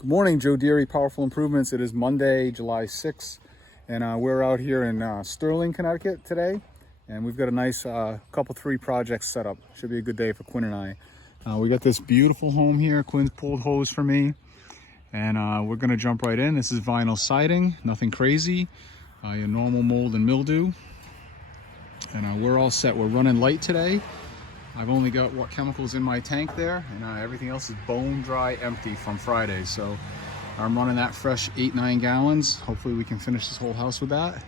Good morning, Joe Deary, Powerful Improvements. It is Monday, July 6th, and we're out here in Sterling, Connecticut today, and we've got a nice three projects set up. Should be a good day for Quinn and I. We got this beautiful home here. Quinn's pulled hose for me, and we're gonna jump right in. This is vinyl siding, nothing crazy, your normal mold and mildew, and we're all set. We're running light today. I've only got what chemicals in my tank there, and everything else is bone dry empty from Friday. So I'm running that fresh 8-9 gallons. Hopefully we can finish this whole house with that.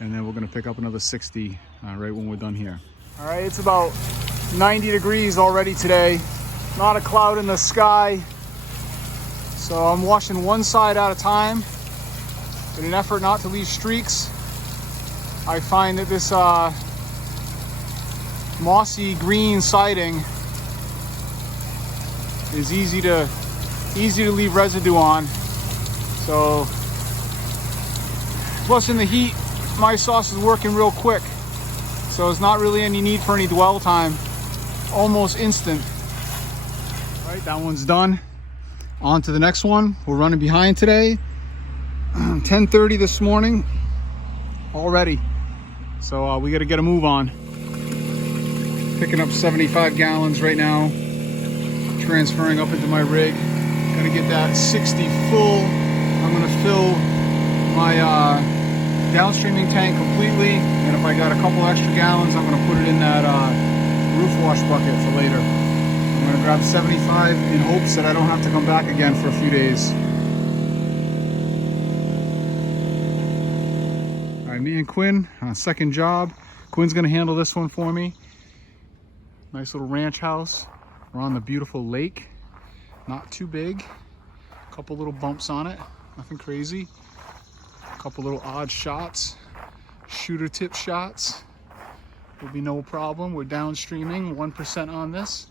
And then we're gonna pick up another 60 right when we're done here. All right, it's about 90 degrees already today. Not a cloud in the sky. So I'm washing one side at a time in an effort not to leave streaks. I find that this mossy green siding is easy to leave residue on. So plus in the heat, my sauce is working real quick, so there's not really any need for any dwell time. Almost instant. All right, that one's done. On to the next one. We're running behind today. 10:30 this morning already, so we got to get a move on. Picking up 75 gallons right now, transferring up into my rig. Gonna get that 60 full. I'm gonna fill my downstreaming tank completely, and if I got a couple extra gallons, I'm gonna put it in that roof wash bucket for later. I'm gonna grab 75 in hopes that I don't have to come back again for a few days. All right, me and Quinn, second job. Quinn's gonna handle this one for me. Nice little ranch house. We're on the beautiful lake. Not too big. A couple little bumps on it. Nothing crazy. A couple little odd shots. Shooter tip shots. Will be no problem. We're downstreaming 1% on this.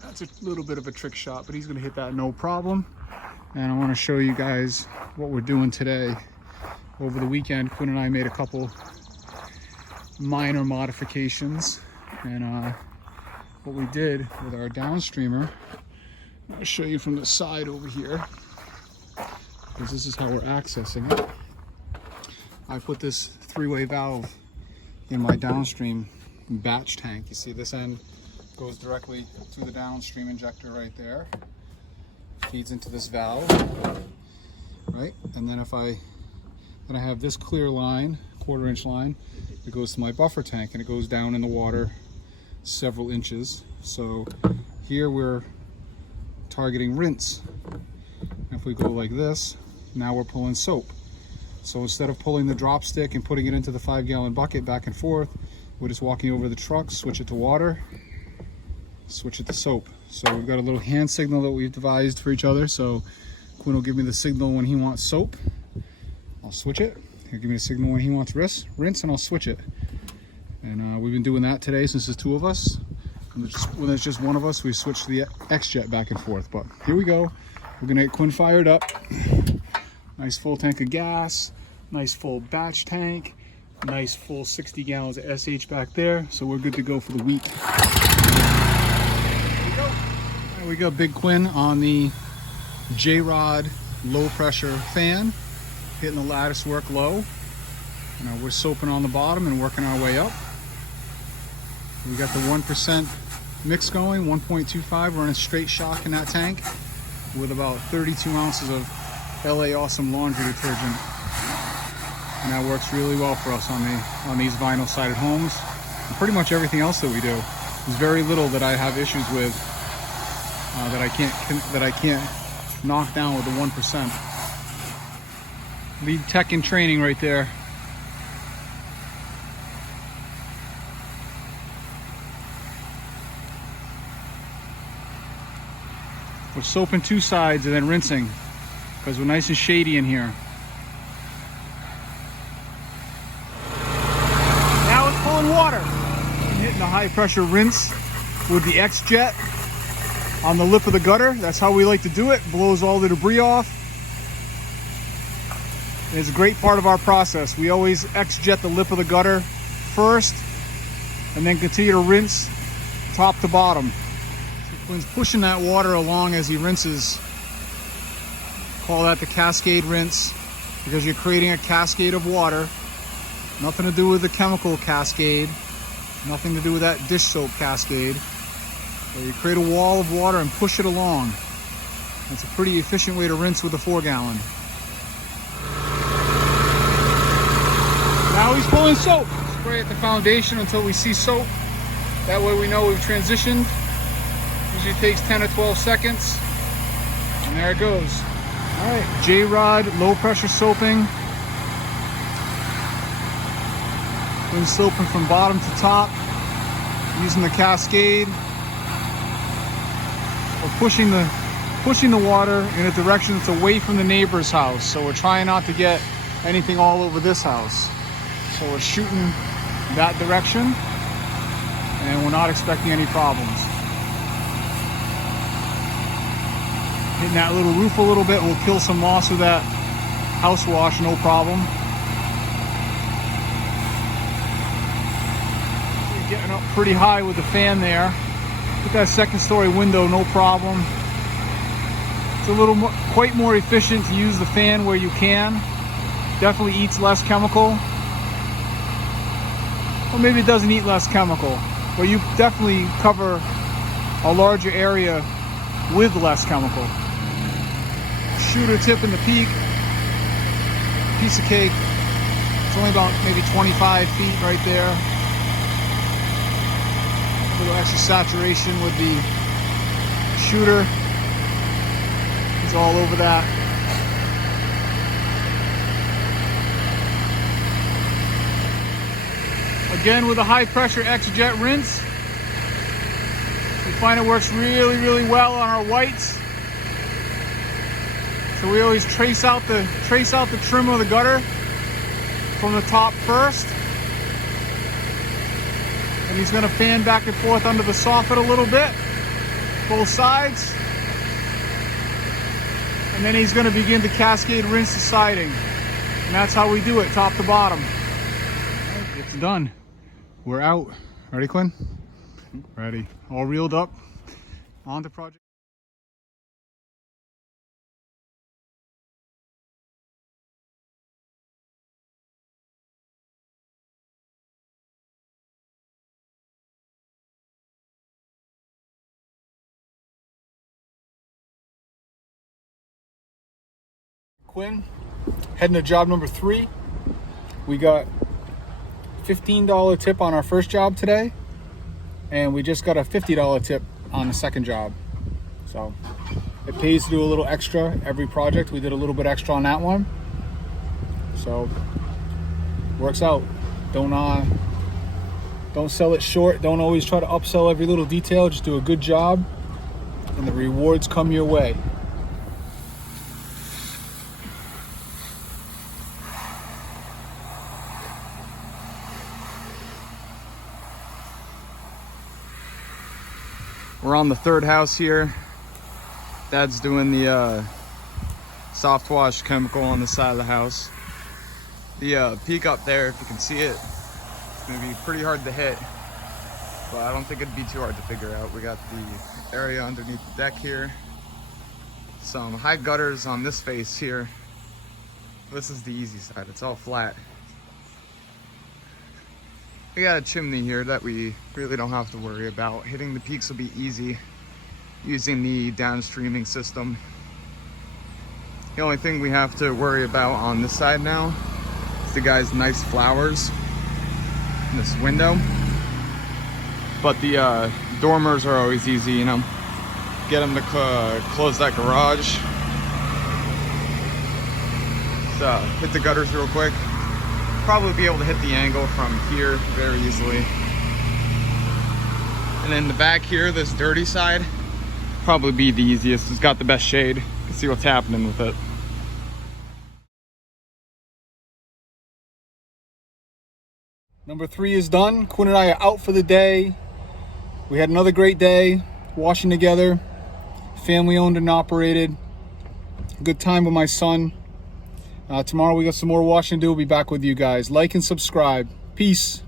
That's a little bit of a trick shot, but he's gonna hit that no problem. And I wanna show you guys what we're doing today. Over the weekend, Quinn and I made a couple minor modifications. And what we did with our downstreamer, I'll show you from the side over here, because this is how we're accessing it. I put this three-way valve in my downstream batch tank. You see this end goes directly to the downstream injector right there, feeds into this valve, right? And then then I have this clear line, 1/4-inch line, that goes to my buffer tank, and it goes down in the water several inches. So here we're targeting rinse. If we go like this, now we're pulling soap. So instead of pulling the drop stick and putting it into the 5-gallon bucket back and forth, we're just walking over the truck, switch it to water, switch it to soap. So we've got a little hand signal that we've devised for each other. So Quinn will give me the signal when he wants soap. I'll switch it. He'll give me a signal when he wants rinse, and I'll switch it. And we've been doing that today since there's two of us. When there's just one of us, we switch to the X-Jet back and forth. But here we go. We're gonna get Quinn fired up. Nice full tank of gas, nice full batch tank, nice full 60 gallons of SH back there. So we're good to go for the week. There we go. There we go, Big Quinn on the J-Rod low pressure fan, hitting the lattice work low. Now we're soaping on the bottom and working our way up. We got the 1% mix going, 1.25. We're in a straight shock in that tank with about 32 ounces of LA Awesome laundry detergent. And that works really well for us on these vinyl sided homes. And pretty much everything else that we do. There's very little that I have issues with that I can't knock down with the 1%. Lead tech in training right there. We're soaping two sides and then rinsing because we're nice and shady in here. Now it's pulling water. I'm hitting a high pressure rinse with the X-Jet on the lip of the gutter. That's how we like to do it. Blows all the debris off. And it's a great part of our process. We always X-Jet the lip of the gutter first and then continue to rinse top to bottom. Quinn's pushing that water along as he rinses Call that the cascade rinse because you're creating a cascade of water. Nothing to do with the chemical cascade. Nothing to do with that dish soap cascade. So you create a wall of water and push it along. That's a pretty efficient way to rinse with a 4-gallon. Now he's pulling soap. Spray at the foundation until we see soap. That way we know we've transitioned. Usually takes 10 or 12 seconds. And there it goes. All right, J-Rod low pressure soaping. Been soaping from bottom to top using the cascade. We're pushing the water in a direction that's away from the neighbor's house. So we're trying not to get anything all over this house. So we're shooting that direction and we're not expecting any problems. Hitting that little roof a little bit will kill some moss with that house wash, no problem. Getting up pretty high with the fan there. Put that second story window, no problem. It's a little more, quite more efficient to use the fan where you can. Definitely eats less chemical. Well, maybe it doesn't eat less chemical, but you definitely cover a larger area with less chemical. Shooter tip in the peak. Piece of cake. It's only about maybe 25 feet right there. A little extra saturation with the shooter. It's all over that. Again with a high pressure X-Jet rinse. We find it works really, really well on our whites. So we always trace out the trim of the gutter from the top first. And he's going to fan back and forth under the soffit a little bit, both sides. And then he's going to begin to cascade rinse the siding. And that's how we do it, top to bottom. It's done. We're out. Ready, Quinn? Ready. All reeled up. On to project. Quinn, heading to job number 3. We got $15 tip on our first job today, and we just got a $50 tip on the second job. So it pays to do a little extra every project. We did a little bit extra on that one, so works out. Don't sell it short. Don't always try to upsell every little detail. Just do a good job and the rewards come your way. We're on the third house here. Dad's doing the soft wash chemical on the side of the house. The peak up there, if you can see it, it's gonna be pretty hard to hit, but I don't think it'd be too hard to figure out. We got the area underneath the deck here. Some high gutters on this face here. This is the easy side, it's all flat. We got a chimney here that we really don't have to worry about. Hitting the peaks will be easy using the downstreaming system. The only thing we have to worry about on this side now is the guy's nice flowers in this window. But the dormers are always easy, you know. Get them to close that garage. So hit the gutters real quick. Probably be able to hit the angle from here very easily. And then the back here, this dirty side, probably be the easiest. It's got the best shade. You can see what's happening with it. Number 3 is done. Quinn and I are out for the day. We had another great day washing together. Family owned and operated. Good time with my son. Tomorrow we got some more washing to do. We'll be back with you guys. Like and subscribe. Peace.